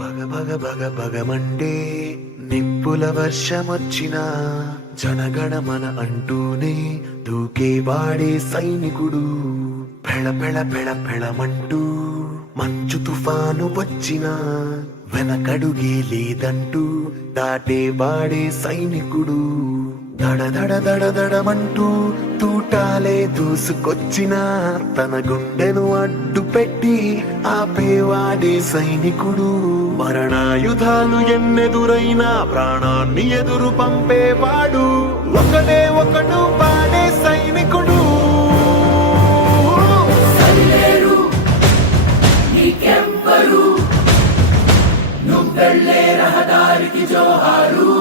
భగ భగ భగ భగమండే నిప్పుల వర్షమొచ్చినా జనగణమన అంటూనే దూకేవాడే సైనికుడు. పెళ పెళ పెళ పెళమంటూ మంచు తుఫాను వచ్చినా వెనకడుగే లేదంటూ దాటేవాడే సైనికుడు. దడ దడ దడ దడమంటూ తూటాలే దూసుకొచ్చినా తన గుండెను అడ్డు పెట్టి ఆపేవాడే సైనికుడు. మరణాయుధాలు ఎన్నెదురైనా ప్రాణాన్ని ఎదురు పంపేవాడు ఒకడే ఒకడు వాడే సైనికుడు. సరిలేరు నీకెవ్వరు, నువ్వెళ్ళే రహదారికి జోహారు.